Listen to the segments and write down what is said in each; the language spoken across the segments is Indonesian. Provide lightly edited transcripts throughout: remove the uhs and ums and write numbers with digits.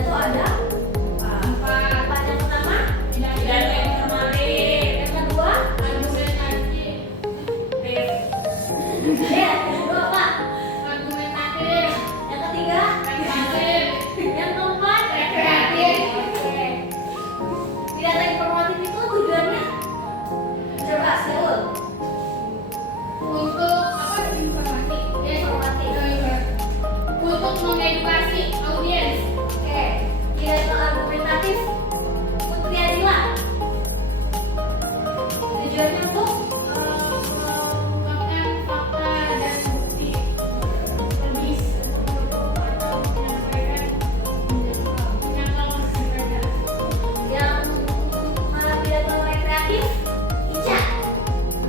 pidato ada empat. Yang pertama Pidato yang kemarin. yang kedua Argumentatif. ya, yang kedua apa? Argumentatif. Yang ketiga Persuasif. yang keempat Rekreatif. Oke. Pidato informatif itu tujuannya coba Seul Untuk apa? Informasi. Ya, informatif. Untuk mengedukasi audiens. Oke. Pidato argumentatif Putri Adila tujuannya untuk Mengungkapkan fakta dan bukti lebih atau menyampaikan menyangkal maksud mereka. yang pidato rekreatif Ica.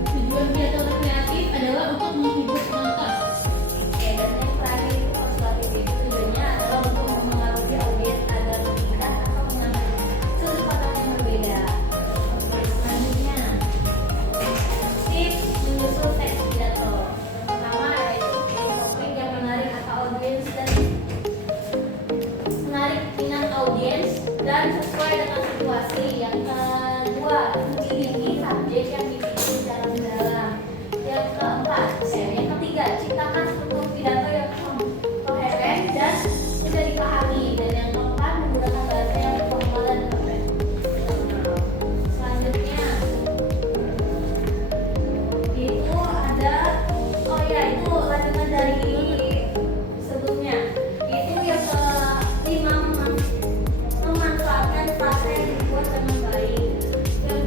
Tujuan pidato rekreatif adalah untuk menghibur penonton. Oke, dan yang terakhir itu persuasif itu tujuannya adalah untuk mempengaruhi audiens agar bertindak atau mengambil sudut pandang yang berbeda. Oke, selanjutnya tips menyusun teks pidato. Yang pertama yaitu pilih topik yang menarik atau audiens dan menarik minat audiens dan sesuai dengan situasi. Yang kedua, memiliki subjek yang dipilih dalam-dalam. Yang keempat, yang ketiga, ciptakan struktur pidato yang koheren dan mudah dipahami. Dan yang keempat, menggunakan bahasa yang formal dan profesional. Selanjutnya, itu ada, oh ya itu lanjutan dari sebelumnya. Itu yang kelima, memanfaatkan kata yang dibuat dengan baik. Yang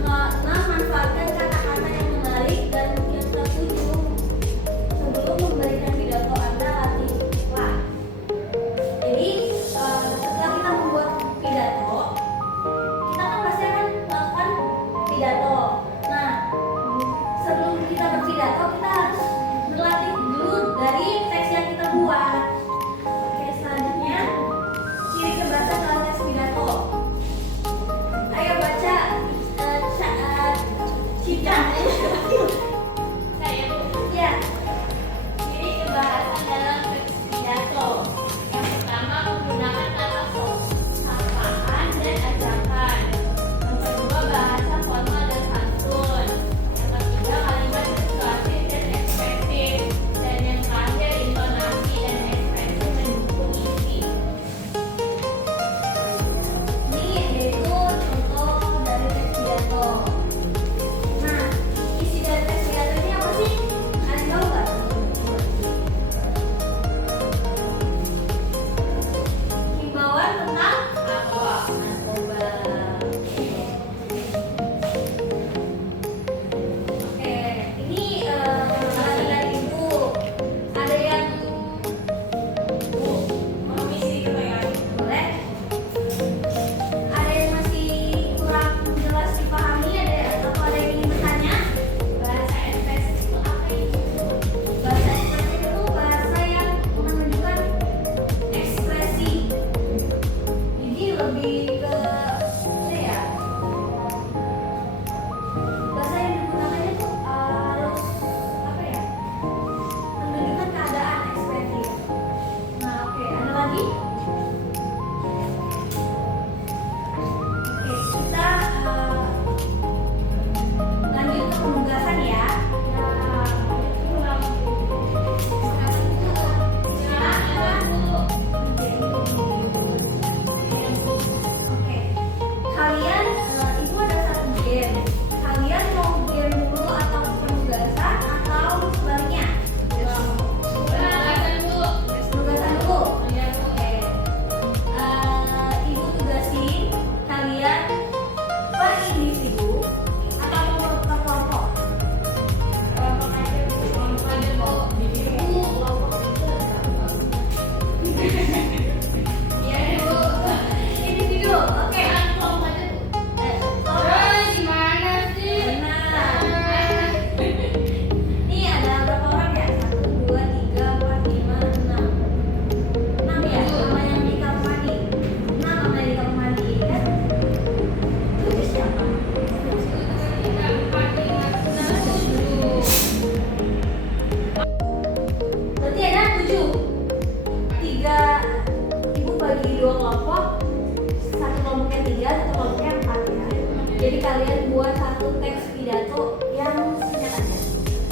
satu teks pidato yang singkat aja.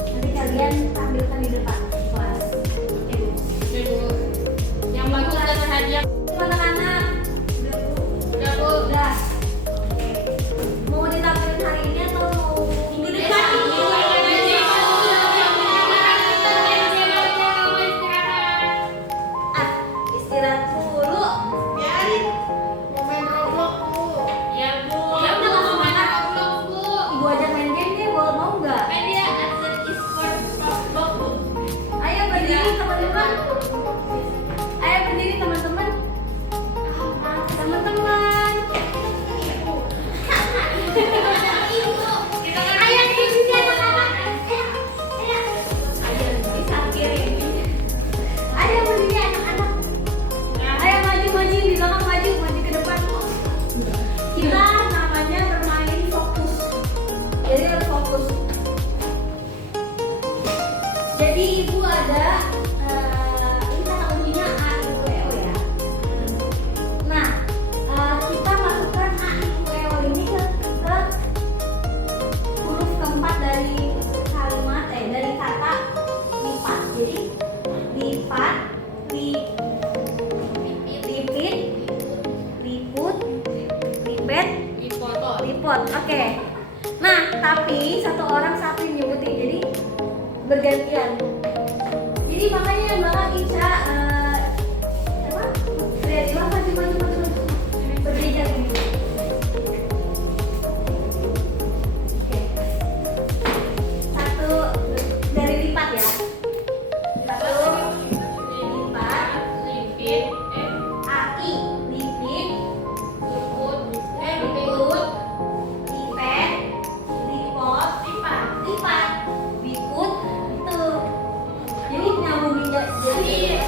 Nanti kalian tampilkan di depan kelas. Oke Bu. Oke, Bu. Yang bagus dan hadiah. Anak-anak, Udah, Bu. udah. Oke. Mau ditampilin hari ini atau mau minggu depan? Ah, istirahat dulu. Biarin. Mau main Roblox Bu. Ya, Bu. Ya udah, langsung main. Roblox, Bu. Ibu ajak main game deh, mau nggak? Media asset is for Roblox, Bu. Ayo berdiri teman-teman. Ayo berdiri teman-teman. Teman-teman. Ayo di sini anak-anak. Ayo di samping. Ayo berdiri anak-anak. Ayo maju di belakang maju ke depan. Kita namanya bermain fokus. Jadi harus fokus. Jadi ibu ada ini kata kuncinya A I U E O ya. Nah, kita masukkan A I U E O ini ke huruf keempat dari kalimat dari kata lipat. Jadi lipat, lipit, liput, lipet, lipot. Oke. Nah, tapi satu orang satu yang nyebutin. Jadi bergantian. Jadi makanya yang bakal Ica apa? Lihat maju. Berdiri gini. Oke. Satu dari lipat ya. Satu lipat, Lipit, AI, lipit, liput, liput, lipet, lipot, lipat, liput, itu. Jadi nyambungin jadi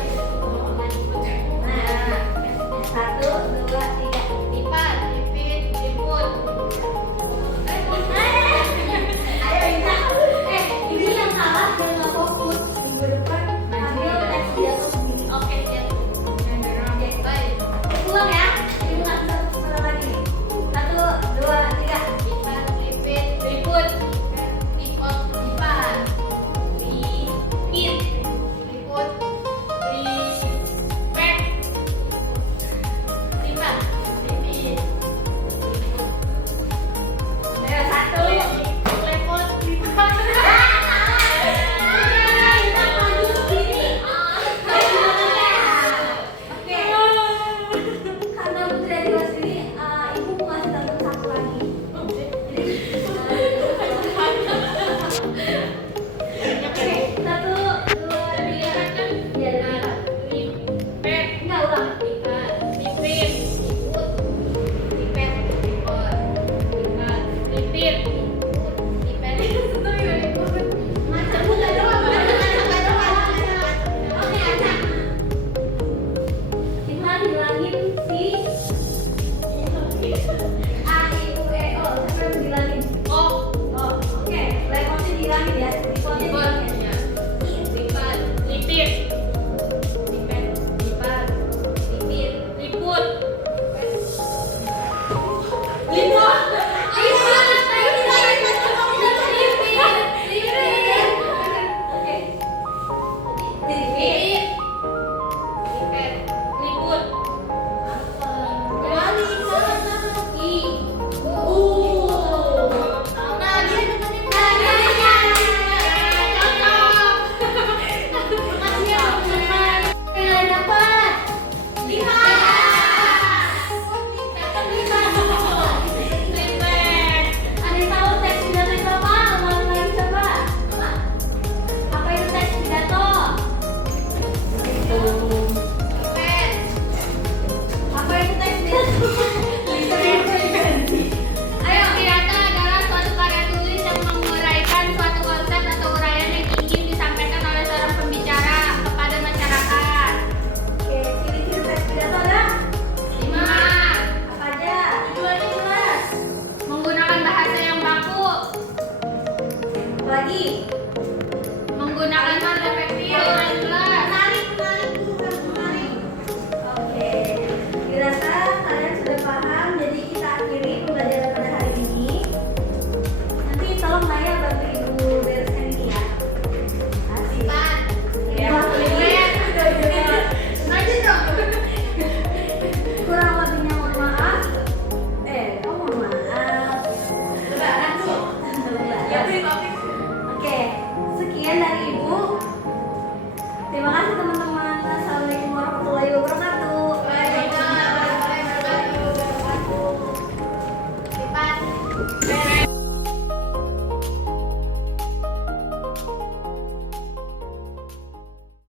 Tapi